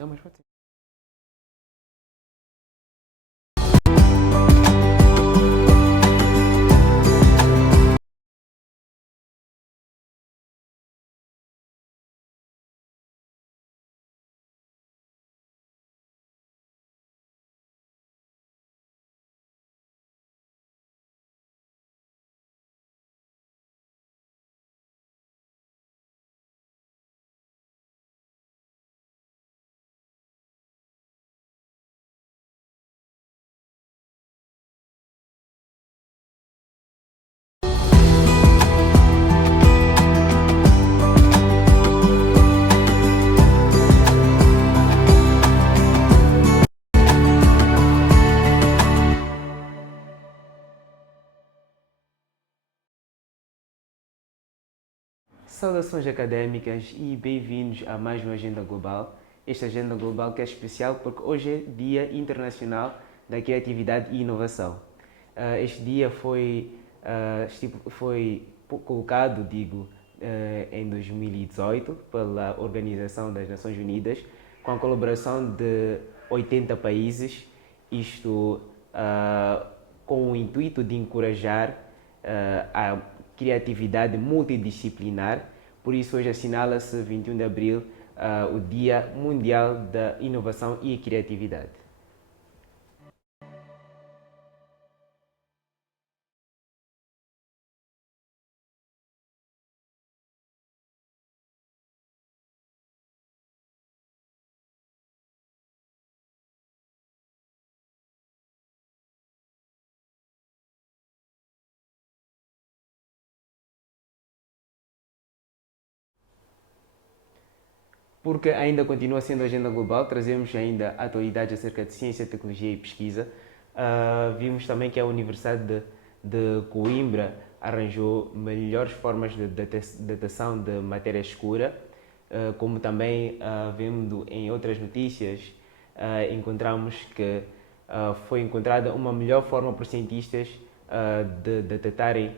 Não, mas pode ser. Saudações académicas e bem-vindos a mais uma Agenda Global. Esta Agenda Global que é especial porque hoje é Dia Internacional da Criatividade e Inovação. Este dia foi colocado, em 2018 pela Organização das Nações Unidas com a colaboração de 80 países, isto com o intuito de encorajar a criatividade multidisciplinar. Por isso, hoje assinala-se 21 de abril o Dia Mundial da Inovação e Criatividade. Porque ainda continua sendo agenda global, trazemos ainda atualidades acerca de ciência, tecnologia e pesquisa. Vimos também que a Universidade de Coimbra arranjou melhores formas de datação de matéria escura, como também, vendo em outras notícias, encontramos que foi encontrada uma melhor forma por cientistas de detectarem,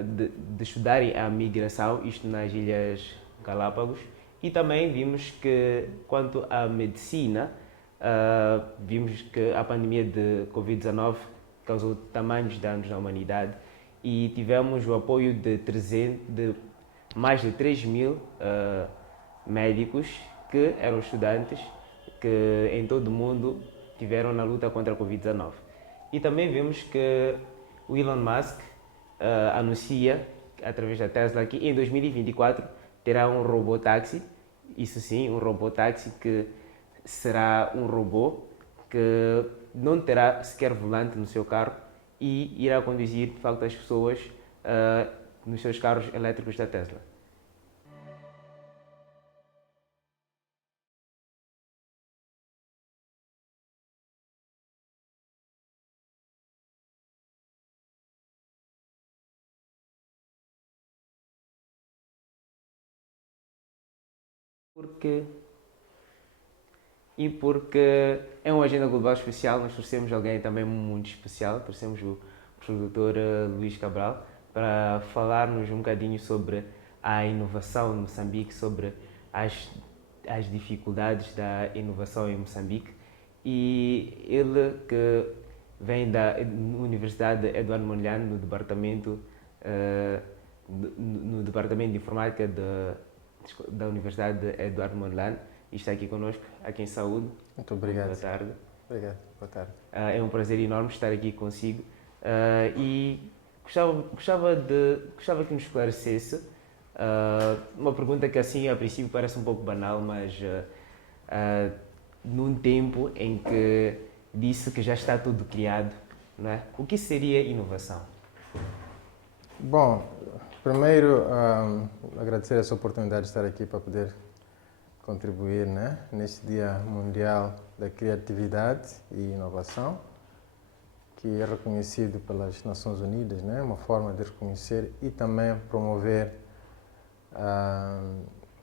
de estudarem a migração, isto nas Ilhas Galápagos. E também vimos que, quanto à medicina, vimos que a pandemia de Covid-19 causou tamanhos danos na humanidade e tivemos o apoio de mais de 3 mil médicos que eram estudantes que em todo o mundo tiveram na luta contra a Covid-19. E também vimos que o Elon Musk anuncia, através da Tesla, que em 2024 terá um robô-táxi, isso sim, um robô-táxi que será um robô que não terá sequer volante no seu carro e irá conduzir, de facto, as pessoas nos seus carros elétricos da Tesla. Porque porque é uma agenda global especial, nós trouxemos alguém também muito especial, trouxemos o professor Dr. Luís Cabral para falar-nos um bocadinho sobre a inovação em Moçambique, sobre as, as dificuldades da inovação em Moçambique. E ele, que vem da Universidade Eduardo Mondlane, no departamento de informática da Universidade Eduardo Mondlane, e está aqui connosco, aqui em saúde. Muito obrigado. Boa tarde. Obrigado. Boa tarde. É um prazer enorme estar aqui consigo e gostava que nos esclarecesse uma pergunta que assim a princípio parece um pouco banal, mas num tempo em que disse que já está tudo criado, não é? O que seria inovação? Bom, primeiro agradecer essa oportunidade de estar aqui para poder contribuir, né, neste Dia Mundial da Criatividade e Inovação, que é reconhecido pelas Nações Unidas, né, uma forma de reconhecer e também promover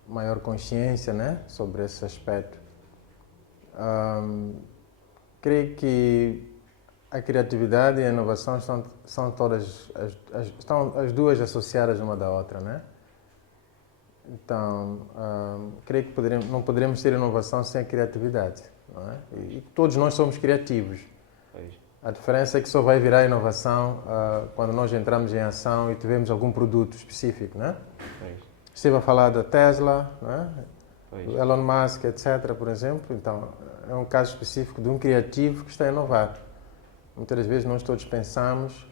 maior consciência, né, sobre esse aspecto. Creio que a criatividade e a inovação são todas estão as duas associadas uma da outra, né? Então, creio que não poderemos ter inovação sem a criatividade, não é? E todos nós somos criativos. Pois. A diferença é que só vai virar inovação quando nós entramos em ação e tivermos algum produto específico, né? Pois. Estive a falar da Tesla, né? Pois. Do Elon Musk, etc., por exemplo. Então, é um caso específico de um criativo que está a inovar. Muitas das vezes nós todos pensamos,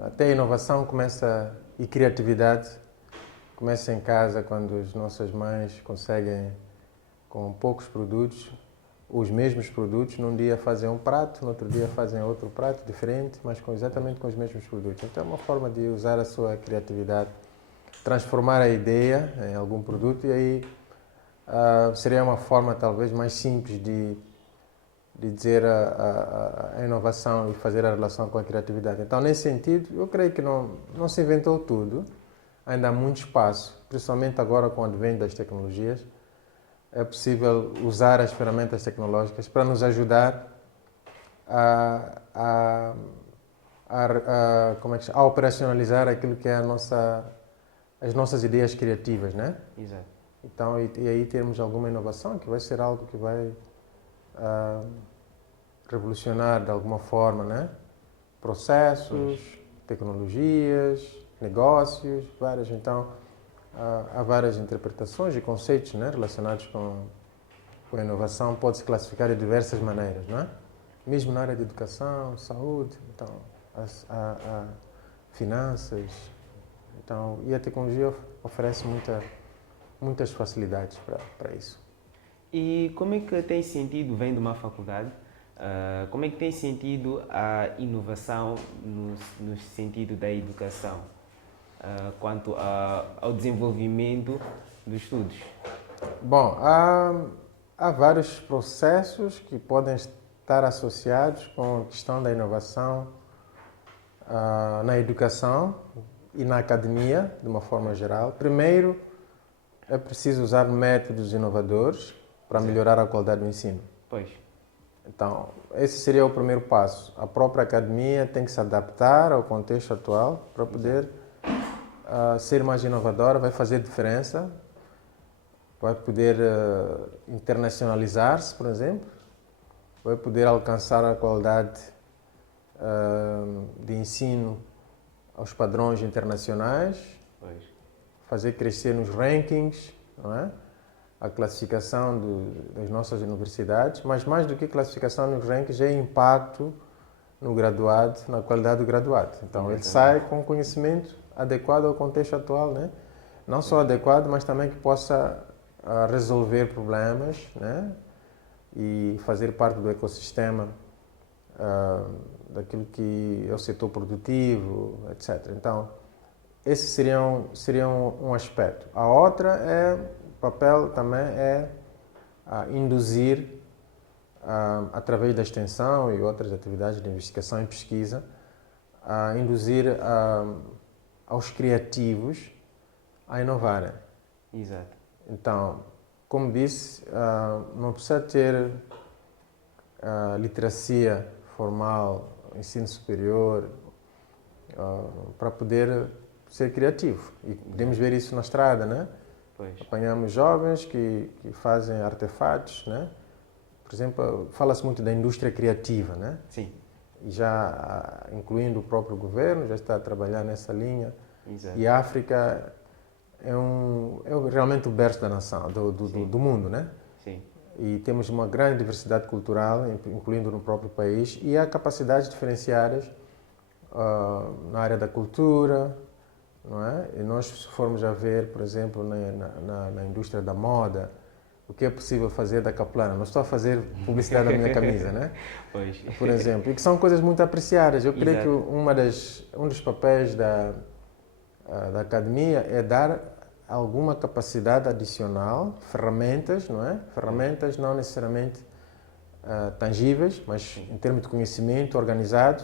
até a inovação começa, e criatividade começa em casa, quando as nossas mães conseguem, com poucos produtos, os mesmos produtos, num dia fazem um prato, no outro dia fazem outro prato diferente, mas exatamente com os mesmos produtos. Então é uma forma de usar a sua criatividade, transformar a ideia em algum produto, e aí seria uma forma talvez mais simples de dizer a inovação e fazer a relação com a criatividade. Então, nesse sentido, eu creio que não se inventou tudo, ainda há muito espaço, principalmente agora com o advento das tecnologias. É possível usar as ferramentas tecnológicas para nos ajudar a operacionalizar aquilo que é as nossas ideias criativas, né? Exato. Então, e aí termos alguma inovação que vai ser algo que vai revolucionar de alguma forma, né? Processos, tecnologias, negócios, várias. Então, há várias interpretações e conceitos, né, relacionados com a inovação. Pode-se classificar de diversas maneiras, não é? Mesmo na área de educação, saúde, então, finanças. Então, e a tecnologia oferece muitas facilidades para isso. E como é que tem sentido, vem de uma faculdade, como é que tem sentido a inovação no sentido da educação, quanto ao desenvolvimento dos estudos? Bom, há vários processos que podem estar associados com a questão da inovação na educação e na academia, de uma forma geral. Primeiro, é preciso usar métodos inovadores para melhorar a qualidade do ensino. Pois. Então, esse seria o primeiro passo. A própria academia tem que se adaptar ao contexto atual para poder ser mais inovadora, vai fazer diferença, vai poder internacionalizar-se, por exemplo, vai poder alcançar a qualidade de ensino aos padrões internacionais, Pois. fazer crescer nos rankings, não é? A classificação das nossas universidades, mas mais do que classificação nos rankings é impacto no graduado, na qualidade do graduado. Então, ele sai com conhecimento adequado ao contexto atual, né? Não só adequado, mas também que possa resolver problemas, né? E fazer parte do ecossistema daquilo que é o setor produtivo, etc. Então, esse seria um aspecto. A outra o papel também é induzir, através da extensão e outras atividades de investigação e pesquisa, induzir aos criativos a inovarem. Exato. Então, como disse, não precisa ter literacia formal, ensino superior, para poder ser criativo. E podemos ver isso na estrada, né? Pois. Apanhamos jovens que fazem artefatos, né? Por exemplo, fala-se muito da indústria criativa, né? Sim. E já, incluindo o próprio governo, já está a trabalhar nessa linha. Exato. E a África é realmente o berço da nação, do mundo, né? Sim. E temos uma grande diversidade cultural, incluindo no próprio país, e há capacidades diferenciadas na área da cultura, não é? E nós, se formos a ver, por exemplo, na indústria da moda, o que é possível fazer da Kaplana. Não estou a fazer publicidade da minha camisa, né? Pois. Por exemplo, e que são coisas muito apreciadas. Eu creio que um dos papéis da academia é dar alguma capacidade adicional, ferramentas, não é? Ferramentas não necessariamente tangíveis, mas em termos de conhecimento organizado,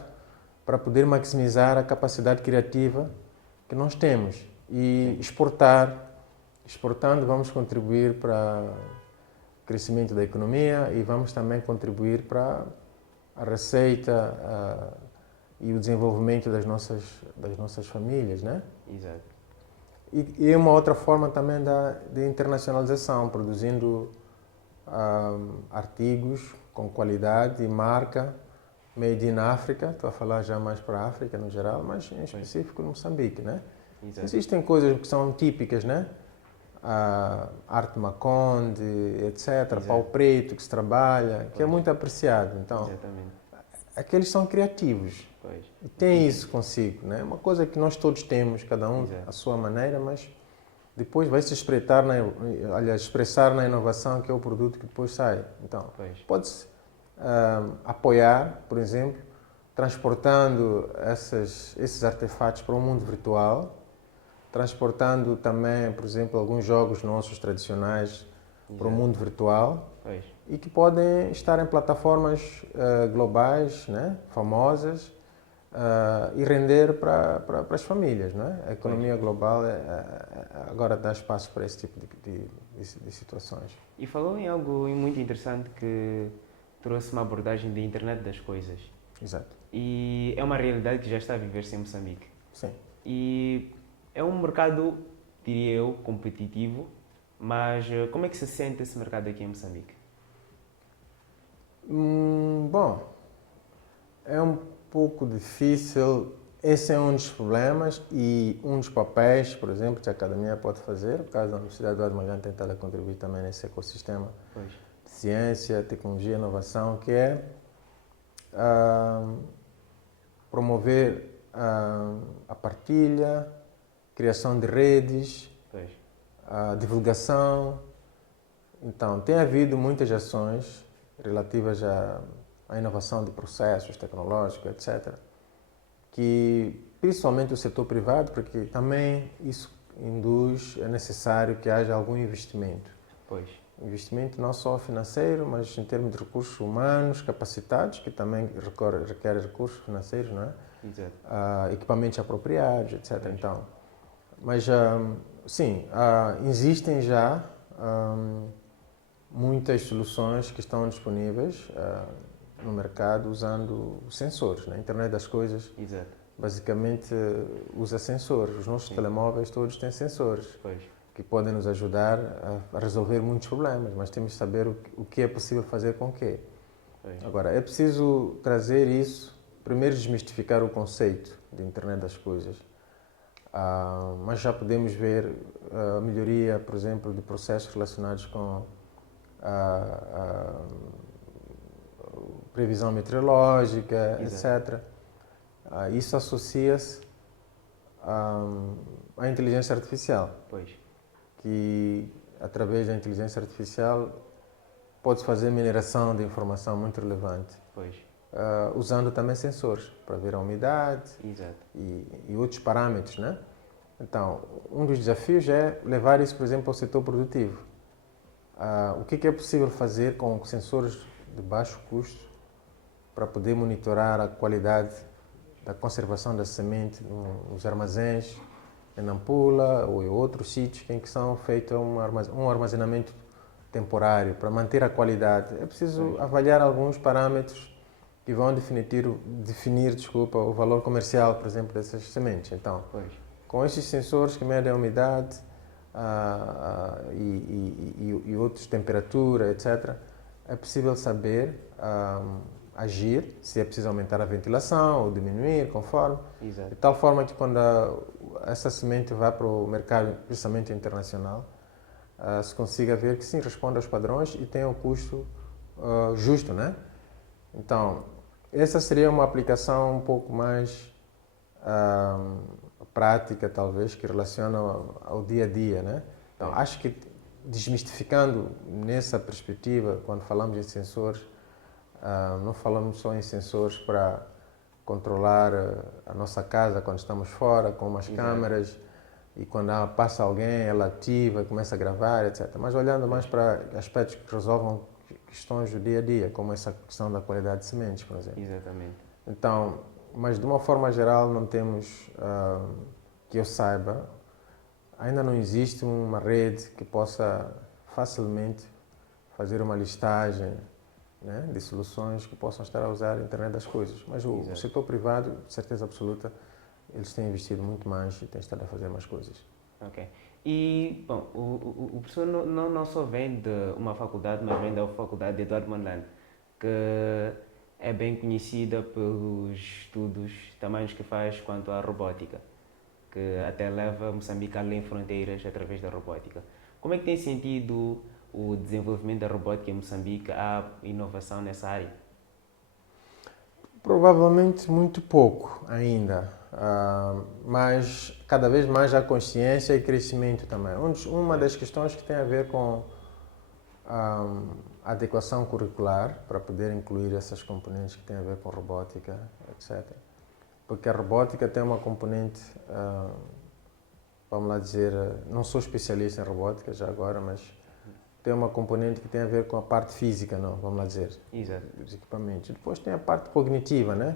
para poder maximizar a capacidade criativa que nós temos e exportando vamos contribuir para o crescimento da economia e vamos também contribuir para a receita e o desenvolvimento das nossas famílias, né? Exato. E é uma outra forma também de internacionalização, produzindo artigos com qualidade e marca, made in África, estou a falar já mais para a África no geral, mas em específico no Moçambique, né? Exato. Existem coisas que são típicas, né? A arte Maconde, etc., Exato. pau preto que se trabalha, que é muito apreciado. Então, Exatamente. aqueles são criativos Pois. e têm isso consigo, né? Uma coisa que nós todos temos, cada um Exato. à sua maneira, mas depois vai se expressar na inovação, que é o produto que depois sai. Então, Pois. pode-se apoiar, por exemplo, transportando esses artefatos para o mundo virtual, transportando também, por exemplo, alguns jogos nossos tradicionais para o mundo virtual, Pois. e que podem estar em plataformas globais, né, famosas, e render para as famílias. Né? A economia global agora dá espaço para esse tipo de situações. E falou em algo muito interessante que trouxe uma abordagem de internet das coisas. Exato. E é uma realidade que já está a viver-se em Moçambique. Sim. E é um mercado, diria eu, competitivo, mas como é que se sente esse mercado aqui em Moçambique? Bom, é um pouco difícil. Esse é um dos problemas e um dos papéis, por exemplo, que a academia pode fazer, por causa da Universidade do Magalhães tentar contribuir também nesse ecossistema Pois. de ciência, tecnologia e inovação, que é promover a partilha, criação de redes, Pois. a divulgação. Então, tem havido muitas ações relativas à inovação de processos tecnológicos, etc., que principalmente o setor privado, porque também isso é necessário que haja algum investimento. Pois. Investimento não só financeiro, mas em termos de recursos humanos capacitados, que também requer recursos financeiros, não é? Exato. Equipamentos apropriados, etc. Pois. Então, mas sim, existem já muitas soluções que estão disponíveis no mercado usando sensores. Né? A internet das coisas Exato. basicamente usa sensores. Os nossos telemóveis todos têm sensores. Pois. Que podem nos ajudar a resolver muitos problemas, mas temos de saber o que é possível fazer com o quê. Pois. Agora, é preciso trazer isso, primeiro desmistificar o conceito de internet das coisas, mas já podemos ver a melhoria, por exemplo, de processos relacionados com a previsão meteorológica, Exato. etc. Isso associa-se à inteligência artificial, Pois. que através da inteligência artificial pode-se fazer mineração de informação muito relevante, Pois. usando também sensores para ver a umidade Exato. e outros parâmetros, né? Então, um dos desafios é levar isso, por exemplo, ao setor produtivo. O que é possível fazer com sensores de baixo custo para poder monitorar a qualidade da conservação da semente nos armazéns, em Nampula ou em outros sítios em que são feito um armazenamento temporário para manter a qualidade. É preciso avaliar alguns parâmetros que vão definir o valor comercial, por exemplo, dessas sementes. Então, com esses sensores que medem a umidade e outras temperaturas, etc., é possível saber agir, se é preciso aumentar a ventilação ou diminuir, conforme. Exato. De tal forma que quando essa semente vai para o mercado, principalmente internacional, se consiga ver que sim, responde aos padrões e tem um custo justo, né? Então, essa seria uma aplicação um pouco mais prática, talvez, que relaciona ao dia a dia, né? Então, acho que desmistificando nessa perspectiva, quando falamos em sensores, não falamos só em sensores para controlar a nossa casa quando estamos fora, com umas câmeras, e quando passa alguém, ela ativa, começa a gravar, etc. Mas olhando mais para aspectos que resolvam questões do dia a dia, como essa questão da qualidade de sementes, por exemplo. Exatamente. Então, mas de uma forma geral não temos, que eu saiba, ainda não existe uma rede que possa facilmente fazer uma listagem, né, de soluções que possam estar a usar a internet das coisas. Mas o setor privado, de certeza absoluta, eles têm investido muito mais e têm estado a fazer mais coisas. Ok. E, bom, o professor não só vem de uma faculdade, mas vem da Faculdade de Eduardo Mondlane, que é bem conhecida pelos estudos tamanhos que faz quanto à robótica, que até leva Moçambique além fronteiras através da robótica. Como é que tem sentido o desenvolvimento da robótica em Moçambique, a inovação nessa área? Provavelmente muito pouco ainda, mas cada vez mais há consciência e crescimento também. Uma das questões que tem a ver com a adequação curricular, para poder incluir essas componentes que têm a ver com robótica, etc. Porque a robótica tem uma componente, vamos lá dizer, não sou especialista em robótica já agora, mas tem uma componente que tem a ver com a parte física, não, vamos lá dizer, Exato. dos equipamentos. Depois tem a parte cognitiva, né?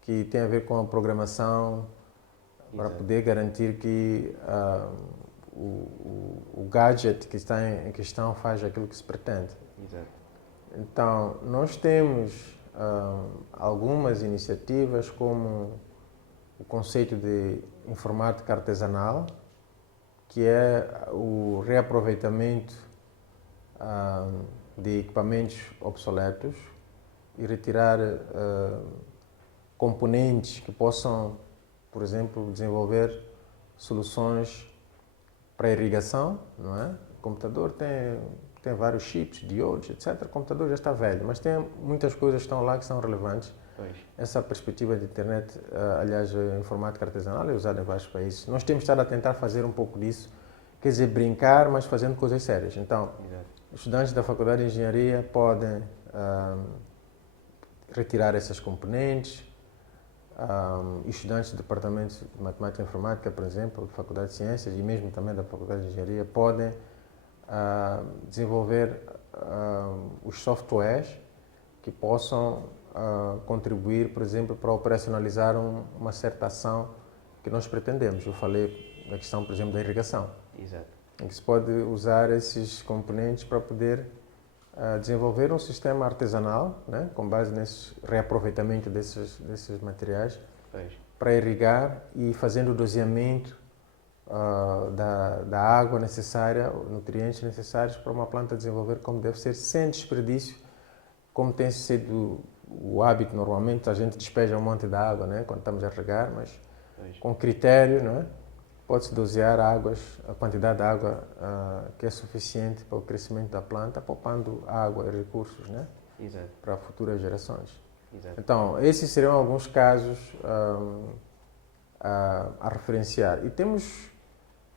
Que tem a ver com a programação, para Exato. poder garantir que o gadget que está em questão faz aquilo que se pretende. Exato. Então, nós temos algumas iniciativas como o conceito de informática artesanal, que é o reaproveitamento de equipamentos obsoletos e retirar componentes que possam, por exemplo, desenvolver soluções para irrigação, não é? O computador tem vários chips, diodos, etc. O computador já está velho, mas tem muitas coisas que estão lá que são relevantes. Pois. Essa perspectiva de internet, aliás, a informática artesanal é usada em vários países. Nós temos estado a tentar fazer um pouco disso, quer dizer, brincar, mas fazendo coisas sérias. Então, Exato. os estudantes da Faculdade de Engenharia podem retirar essas componentes. Estudantes do Departamento de Matemática e Informática, por exemplo, da Faculdade de Ciências e mesmo também da Faculdade de Engenharia, podem desenvolver os softwares que possam contribuir, por exemplo, para operacionalizar uma certa ação que nós pretendemos. Eu falei da questão, por exemplo, da irrigação, Exato. em que se pode usar esses componentes para poder desenvolver um sistema artesanal, né, com base nesse reaproveitamento desses materiais, Pois. para irrigar e fazendo o doseamento da água necessária, nutrientes necessários para uma planta desenvolver como deve ser, sem desperdício, como tem sido o hábito normalmente. A gente despeja um monte de água, né, quando estamos a regar, mas Pois. com critério, não é? Pode-se dosear a quantidade de água que é suficiente para o crescimento da planta, poupando água e recursos, né, Exato. para futuras gerações. Exato. Então, esses seriam alguns casos a referenciar. E temos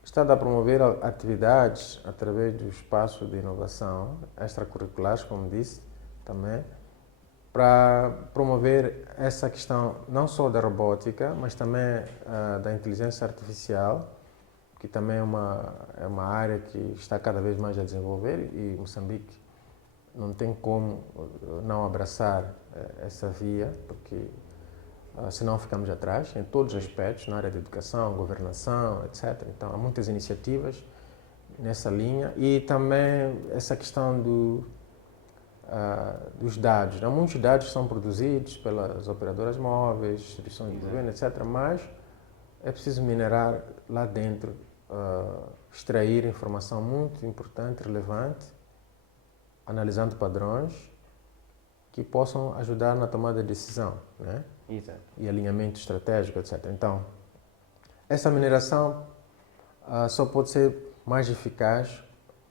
estado a promover atividades através do espaço de inovação extracurriculares, como disse, também, para promover essa questão não só da robótica, mas também da inteligência artificial, que também é uma área que está cada vez mais a desenvolver, e Moçambique não tem como não abraçar essa via, porque senão ficamos atrás em todos os aspectos, na área da educação, governação, etc. Então há muitas iniciativas nessa linha, e também essa questão dos dados. Muitos dados são produzidos pelas operadoras móveis, instituições de governo, etc. Mas é preciso minerar lá dentro, extrair informação muito importante, relevante, analisando padrões que possam ajudar na tomada de decisão, né? Exato. E alinhamento estratégico, etc. Então, essa mineração só pode ser mais eficaz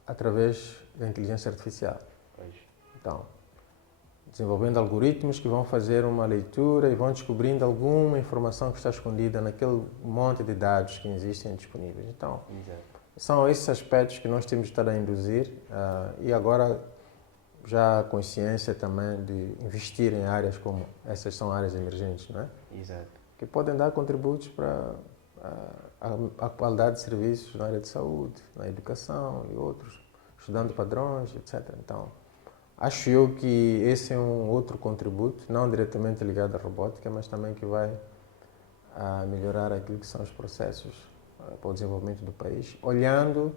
através da inteligência artificial. Pois. Então, desenvolvendo algoritmos que vão fazer uma leitura e vão descobrindo alguma informação que está escondida naquele monte de dados que existem disponíveis. Então, Exato. são esses aspectos que nós temos estado a induzir, e agora já há consciência também de investir em áreas como essas, são áreas emergentes, não é? Exato. Que podem dar contributos para a qualidade de serviços na área de saúde, na educação e outros, estudando padrões, etc. Então, acho eu que esse é um outro contributo, não diretamente ligado à robótica, mas também que vai melhorar aquilo que são os processos para o desenvolvimento do país, olhando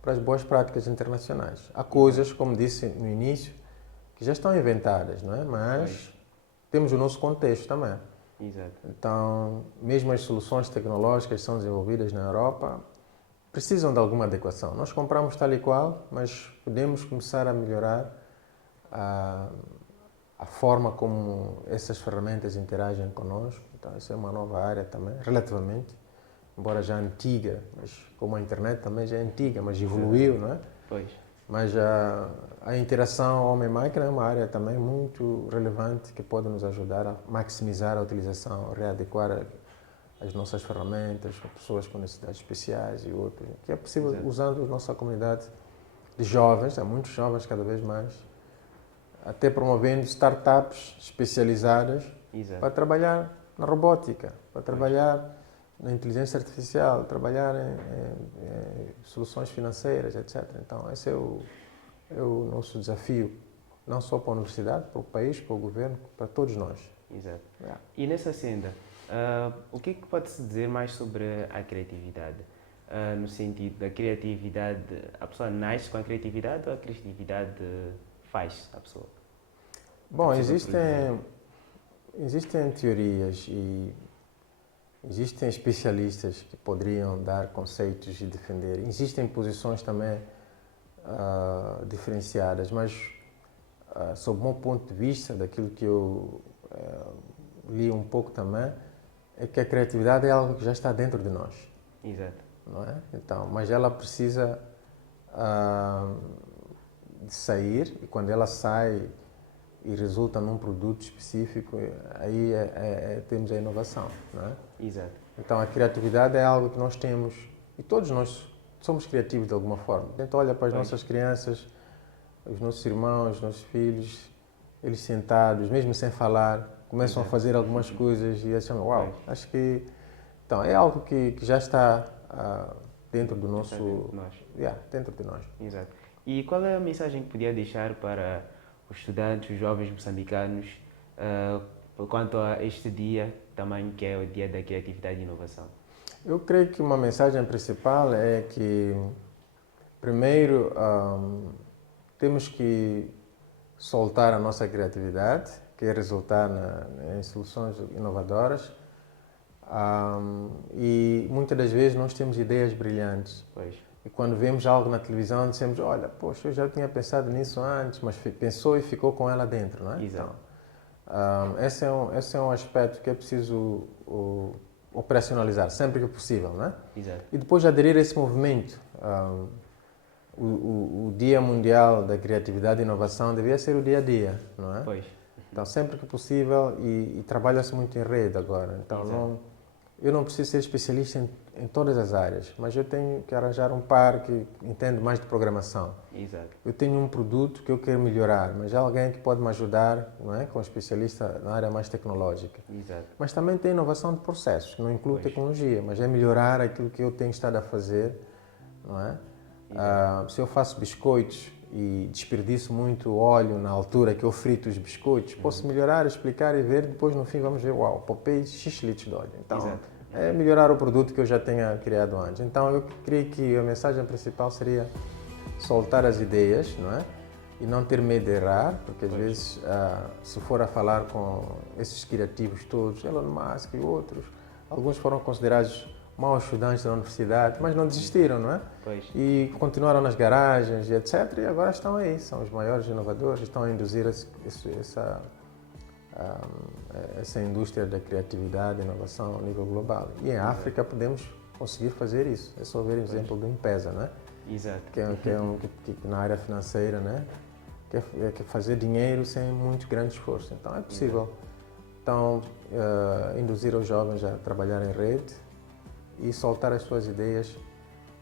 para as boas práticas internacionais. Há coisas, como disse no início, que já estão inventadas, não é? Mas temos o nosso contexto também. Exato. Então, mesmo as soluções tecnológicas que são desenvolvidas na Europa, precisam de alguma adequação. Nós compramos tal e qual, mas podemos começar a melhorar a, a forma como essas ferramentas interagem conosco. Então, isso é uma nova área também, relativamente, embora já antiga, mas como a internet também já é antiga, mas evoluiu, não é? Pois. Mas a interação homem-máquina é uma área também muito relevante que pode nos ajudar a maximizar a utilização, readequar as nossas ferramentas, pessoas com necessidades especiais e outros, que é possível usando a nossa comunidade de jovens, há muitos jovens cada vez mais, até promovendo startups especializadas para trabalhar na robótica, para trabalhar na inteligência artificial, trabalhar em soluções financeiras, etc. Então, esse é o nosso desafio, não só para a universidade, para o país, para o governo, para todos nós. Exato. E nessa senda, o que é que pode-se dizer mais sobre a criatividade? No sentido da criatividade, a pessoa nasce com a criatividade ou a criatividade faz a pessoa? Bom, existem teorias e existem especialistas que poderiam dar conceitos e defender. Existem posições também diferenciadas, mas sob o meu ponto de vista, daquilo que eu li um pouco também, é que a criatividade é algo que já está dentro de nós. Exato. Não é? Então, mas ela precisa de sair, e quando ela sai e resulta num produto específico, aí temos a inovação, não é? Exato. Então a criatividade é algo que nós temos, e todos nós somos criativos de alguma forma. Então olha para as nossas crianças, os nossos irmãos, os nossos filhos, eles sentados, mesmo sem falar, começam a fazer algumas coisas e acham, uau, acho que... Então é algo que já está dentro do nosso... dentro de nós. Exato. E qual é a mensagem que podia deixar para os estudantes, os jovens moçambicanos, quanto a este dia também, que é o Dia da Criatividade e Inovação? Eu creio que uma mensagem principal é que, primeiro, temos que soltar a nossa criatividade, que é resultar em soluções inovadoras. E muitas das vezes nós temos ideias brilhantes. Pois. E quando vemos algo na televisão, dizemos, olha, poxa, eu já tinha pensado nisso antes, mas pensou e ficou com ela dentro, não é? Exato. Então, esse é um aspecto que é preciso operacionalizar sempre que possível, não é? Exato. E depois aderir a esse movimento. O Dia Mundial da Criatividade e Inovação devia ser o dia a dia, não é? Pois. Então, sempre que possível, e trabalha-se muito em rede agora. Então, eu não preciso ser especialista em todas as áreas, mas eu tenho que arranjar um par que entende mais de programação. Exato. Eu tenho um produto que eu quero melhorar, mas há alguém que pode me ajudar, não é? Com um especialista na área mais tecnológica. Exato. Mas também tem inovação de processos, que não inclui tecnologia, mas é melhorar aquilo que eu tenho estado a fazer, não é? Se eu faço biscoitos e desperdiço muito óleo na altura que eu frito os biscoitos, posso melhorar, explicar e ver, depois no fim vamos ver, uau, poupei X litros de óleo. Então, é melhorar o produto que eu já tenha criado antes. Então, eu creio que a mensagem principal seria soltar as ideias, não é? E não ter medo de errar, porque às vezes, se for a falar com esses criativos todos, Elon Musk e outros, alguns foram considerados maus estudantes da universidade, mas não desistiram, não é? Pois. E continuaram nas garagens e etc. E agora estão aí, são os maiores inovadores, estão a induzir essa indústria da criatividade e inovação a nível global. E em África podemos conseguir fazer isso. É só ver o exemplo do M-Pesa, não é? Exato. Que na área financeira, né? Que é fazer dinheiro sem muito grande esforço. Então é possível. Então, induzir os jovens a trabalhar em rede e soltar as suas ideias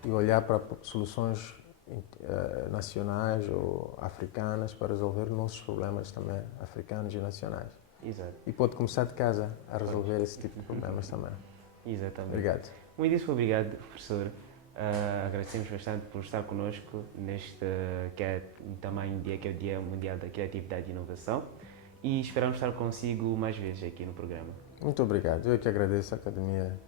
e olhar para soluções nacionais ou africanas para resolver nossos problemas também africanos e nacionais. Exato. E pode começar de casa a resolver esse tipo de problemas também. Exatamente. Obrigado. Muitíssimo obrigado, professor. Agradecemos bastante por estar connosco neste que é também um dia que é o Dia Mundial da Criatividade e Inovação e esperamos estar consigo mais vezes aqui no programa. Muito obrigado. Eu que agradeço a Academia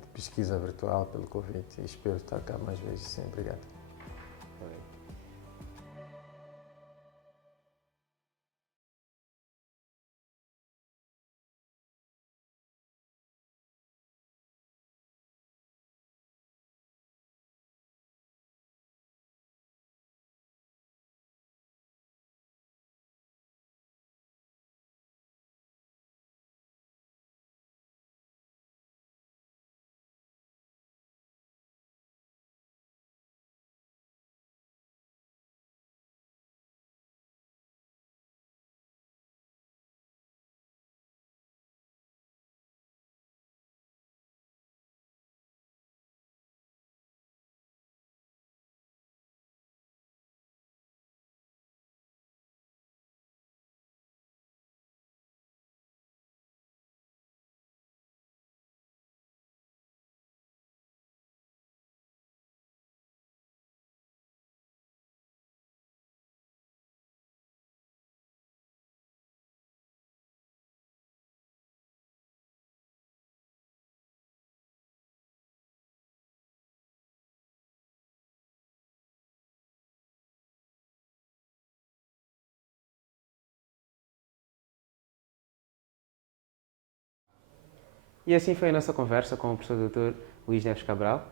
de Pesquisa Virtual pelo convite e espero estar cá mais vezes. Sim, obrigado. E assim foi a nossa conversa com o professor Dr. Luís Neves Cabral.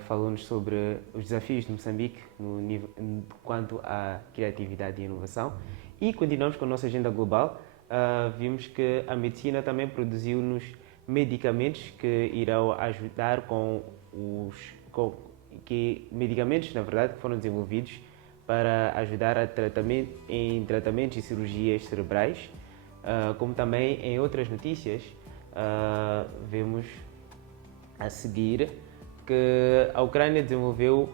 Falou-nos sobre os desafios de Moçambique quanto à criatividade e inovação. E continuamos com a nossa agenda global. Vimos que a medicina também produziu-nos medicamentos que irão ajudar medicamentos, na verdade, que foram desenvolvidos para ajudar em tratamentos e cirurgias cerebrais, como também em outras notícias, vemos a seguir que a Ucrânia desenvolveu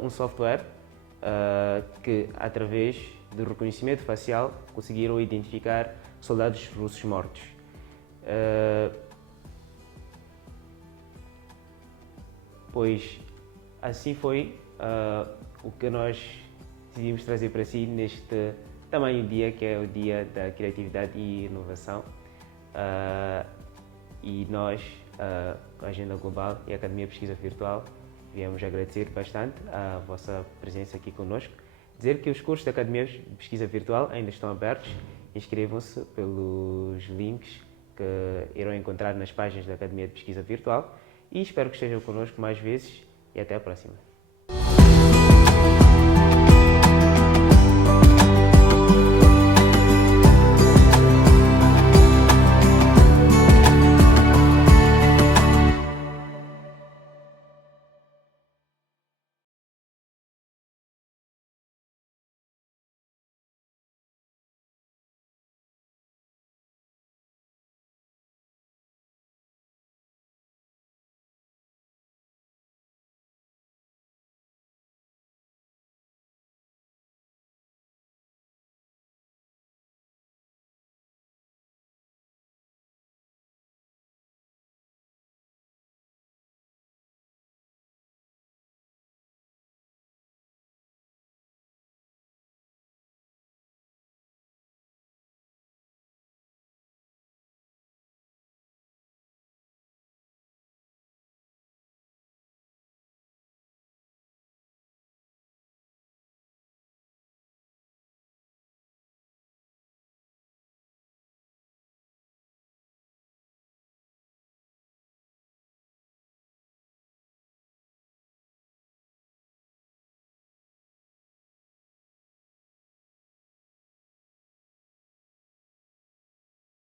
um software que, através do reconhecimento facial, conseguiram identificar soldados russos mortos. Pois assim foi o que nós decidimos trazer para si neste tamanho dia, que é o Dia da Criatividade e Inovação. E nós, a Agenda Global e a Academia de Pesquisa Virtual, viemos agradecer bastante a vossa presença aqui conosco. Dizer que os cursos da Academia de Pesquisa Virtual ainda estão abertos. Inscrevam-se pelos links que irão encontrar nas páginas da Academia de Pesquisa Virtual e espero que estejam connosco mais vezes e até a próxima.